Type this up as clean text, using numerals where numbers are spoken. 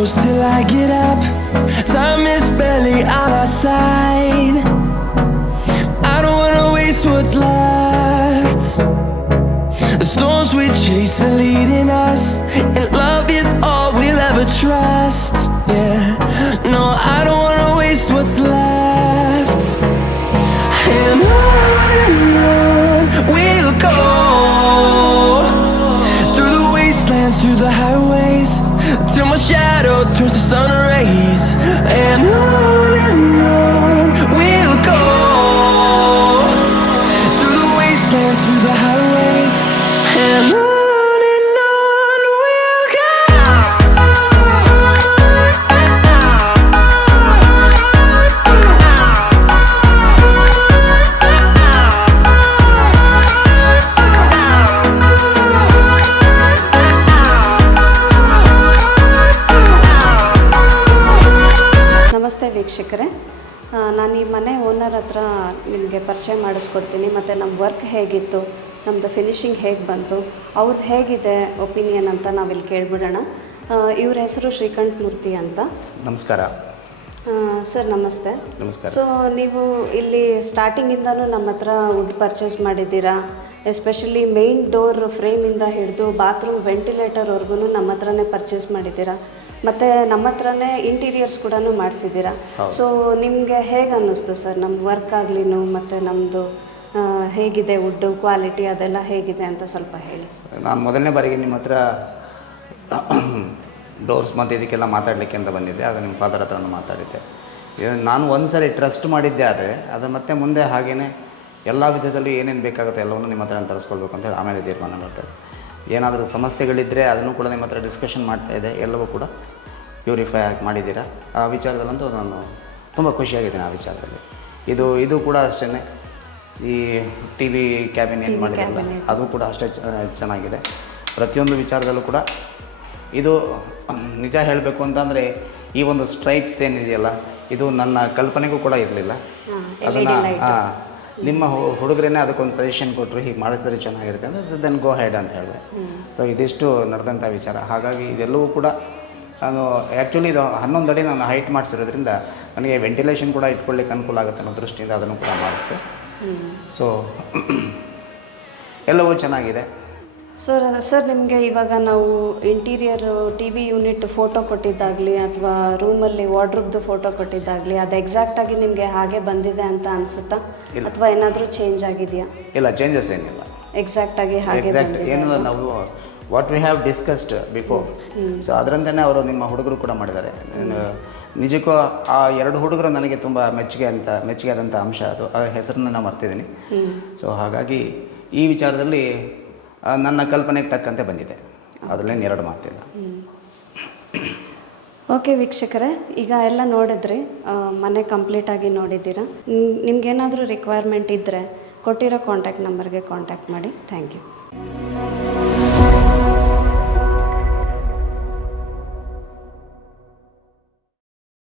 close till I get up. Time is barely on our side. I don't wanna waste what's left. The storms we chase are leading us, and love is all we'll ever trust. Yeah, no, I don't wanna waste what's left. And on we'll go, through the wastelands, through the highways, till my shadow turns to sun rays. And on we'll go, through the wastelands, through the highways, and on we'll go. ನಮಸ್ತೆ ವೀಕ್ಷಕರೇ, ನಾನು ಈ ಮನೆ owner ಹತ್ರ ನಿಮಗೆ ಪರಿಚಯ ಮಾಡಿಸ್ಕೊಡ್ತೀನಿ. ಮತ್ತು ನಮ್ಮ ವರ್ಕ್ ಹೇಗಿತ್ತು, ನಮ್ಮದು ಫಿನಿಶಿಂಗ್ ಹೇಗೆ ಬಂತು, ಅವ್ರದ್ದು ಹೇಗಿದೆ ಒಪಿನಿಯನ್ ಅಂತ ನಾವಿಲ್ಲಿ ಕೇಳಿಬಿಡೋಣ. ಇವ್ರ ಹೆಸರು ಶ್ರೀಕಂಠ ಮೂರ್ತಿ ಅಂತ. ನಮಸ್ಕಾರ ಸರ್ ನಮಸ್ತೆ. ನಮಸ್ಕಾರ. ಸೊ ನೀವು ಇಲ್ಲಿ ಸ್ಟಾರ್ಟಿಂಗಿಂದನೂ ನಮ್ಮ ಹತ್ರ ವುಡ್ ಪರ್ಚೇಸ್ ಮಾಡಿದ್ದೀರಾ. ಎಸ್ಪೆಷಲಿ ಮೇನ್ ಡೋರ್ ಫ್ರೇಮಿಂದ ಹಿಡಿದು ಬಾತ್ರೂಮ್ ವೆಂಟಿಲೇಟರ್ವರೆಗೂ ನಮ್ಮ ಹತ್ರನೇ ಪರ್ಚೇಸ್ ಮಾಡಿದ್ದೀರಾ. ಮತ್ತು ನಮ್ಮ ಹತ್ರನೇ ಇಂಟೀರಿಯರ್ಸ್ ಕೂಡ ಮಾಡಿಸಿದ್ದೀರಾ. ಸೊ ನಿಮಗೆ ಹೇಗೆ ಅನ್ನಿಸ್ತು ಸರ್ ನಮ್ಮ ವರ್ಕ್ ಆಗ್ಲಿನೂ, ಮತ್ತು ನಮ್ಮದು ಹೇಗಿದೆ ವುಡ್ಡು ಕ್ವಾಲಿಟಿ ಅದೆಲ್ಲ ಹೇಗಿದೆ ಅಂತ ಸ್ವಲ್ಪ ಹೇಳಿ. ನಾನು ಮೊದಲನೇ ಬಾರಿಗೆ ನಿಮ್ಮ ಹತ್ರ ಡೋರ್ಸ್ ಮತ್ತು ಇದಕ್ಕೆಲ್ಲ ಮಾತಾಡಲಿಕ್ಕೆ ಅಂತ ಬಂದಿದ್ದೆ. ಆಗ ನಿಮ್ಮ ಫಾದರ್ ಹತ್ರನೂ ಮಾತಾಡಿದ್ದೆ. ನಾನು ಒಂದು ಸರಿ ಟ್ರಸ್ಟ್ ಮಾಡಿದ್ದೆ, ಆದರೆ ಅದು ಮತ್ತೆ ಮುಂದೆ ಹಾಗೆಯೇ ಎಲ್ಲ ವಿಧದಲ್ಲಿ ಏನೇನು ಬೇಕಾಗುತ್ತೆ ಎಲ್ಲವನ್ನೂ ನಿಮ್ಮ ಹತ್ರ ತರಿಸ್ಕೊಳ್ಬೇಕು ಅಂತೇಳಿ ಆಮೇಲೆ ತೀರ್ಮಾನ ಮಾಡ್ತಾರೆ. ಏನಾದರೂ ಸಮಸ್ಯೆಗಳಿದ್ದರೆ ಅದನ್ನು ಕೂಡ ನಿಮ್ಮ ಹತ್ರ ಡಿಸ್ಕಷನ್ ಮಾಡ್ತಾಯಿದ್ದೆ. ಎಲ್ಲವೂ ಕೂಡ ಪ್ಯೂರಿಫೈ ಆಗಿ ಮಾಡಿದ್ದೀರಾ. ಆ ವಿಚಾರದಲ್ಲಂತೂ ನಾನು ತುಂಬ ಖುಷಿಯಾಗಿದ್ದೀನಿ. ಆ ವಿಚಾರದಲ್ಲಿ ಇದು ಕೂಡ ಅಷ್ಟೇ. ಈ ಟಿ ವಿ ಕ್ಯಾಬಿನ್ ಏನು ಮಾಡಿದ್ರಲ್ಲ ಅದು ಕೂಡ ಅಷ್ಟೇ ಚೆನ್ನಾಗಿದೆ. ಪ್ರತಿಯೊಂದು ವಿಚಾರದಲ್ಲೂ ಕೂಡ ಇದು ನಿಜ ಹೇಳಬೇಕು ಅಂತಂದರೆ ಈ ಒಂದು ಸ್ಟ್ರೈಪ್ಸ್ ಏನಿದೆಯಲ್ಲ ಇದು ನನ್ನ ಕಲ್ಪನೆಗೂ ಕೂಡ ಇರಲಿಲ್ಲ. ಅದನ್ನು ನಿಮ್ಮ ಹುಡುಗರೇನೆ ಅದಕ್ಕೊಂದು ಸಜೆಷನ್ ಕೊಟ್ಟರು, ಹೀಗೆ ಮಾಡಿದ್ರೆ ಚೆನ್ನಾಗಿರುತ್ತೆ ಅಂದರೆ ಸೊ ದೆನ್ ಗೋ ಹೆಡ್ ಅಂತ ಹೇಳಿದೆ. ಸೊ ಇದಿಷ್ಟು ನಡೆದಂಥ ವಿಚಾರ. ಹಾಗಾಗಿ ಇದೆಲ್ಲವೂ ಕೂಡ ನಾನು ಆ್ಯಕ್ಚುಲಿ ಇದು 11 ಅಡಿ ನಾನು ಹೈಟ್ ಮಾಡಿಸಿರೋದ್ರಿಂದ ನನಗೆ ವೆಂಟಿಲೇಷನ್ ಕೂಡ ಇಟ್ಕೊಳ್ಳಿಕ್ಕೆ ಅನುಕೂಲ ಆಗುತ್ತೆ ಅನ್ನೋ ದೃಷ್ಟಿಯಿಂದ ಅದನ್ನು ಕೂಡ ಮಾಡಿಸಿದೆ. ಸೊ ಎಲ್ಲವೂ ಚೆನ್ನಾಗಿದೆ. ಸರ್ ನಿಮಗೆ ಇವಾಗ ನಾವು interior T V unit photo ಕೊಟ್ಟಿದ್ದಾಗಲಿ ಅಥವಾ ರೂಮಲ್ಲಿ ವಾರ್ಡ್ರೂಬ್ದು ಫೋಟೋ ಕೊಟ್ಟಿದ್ದಾಗಲಿ ಅದು ಎಕ್ಸಾಕ್ಟಾಗಿ ನಿಮಗೆ ಹಾಗೆ ಬಂದಿದೆ ಅಂತ ಅನಿಸುತ್ತಾ, ಅಥವಾ ಏನಾದರೂ ಚೇಂಜ್ ಆಗಿದೆಯಾ? ಇಲ್ಲ, ಚೇಂಜಸ್ ಏನಿಲ್ಲ, ಎಕ್ಸಾಕ್ಟಾಗಿ ಹಾಗೆ ಎಕ್ಸಾಕ್ಟ್ ಏನಿಲ್ಲ. ನಾವು what we have discussed before, so ಅದರಂತೆಯೇ ಅವರು ನಿಮ್ಮ ಹುಡುಗರು ಕೂಡ ಮಾಡಿದ್ದಾರೆ. ನಿಜಕ್ಕೂ ಆ 2 ಹುಡುಗರು ನನಗೆ ತುಂಬ ಮೆಚ್ಚುಗೆ ಆದಂಥ ಅಂಶ. ಅದು ಆ ಹೆಸರನ್ನು ನಾನು ಮರ್ತಿದ್ದೀನಿ. ಸೊ ಹಾಗಾಗಿ ಈ ವಿಚಾರದಲ್ಲಿ ನನ್ನ ಕಲ್ಪನೆಗೆ ತಕ್ಕಂತೆ ಬಂದಿದೆ, ಅದರಲ್ಲೇನು 2 ಮಾತಿಲ್ಲ. ಓಕೆ ವೀಕ್ಷಕರೇ, ಈಗ ಎಲ್ಲ ನೋಡಿದ್ರಿ, ಮನೆ ಕಂಪ್ಲೀಟಾಗಿ ನೋಡಿದ್ದೀರಾ. ನಿಮ್ಗೇನಾದರೂ ರಿಕ್ವೈರ್ಮೆಂಟ್ ಇದ್ದರೆ ಕೊಟ್ಟಿರೋ ಕಾಂಟ್ಯಾಕ್ಟ್ ನಂಬರ್ಗೆ ಕಾಂಟ್ಯಾಕ್ಟ್ ಮಾಡಿ. Thank you.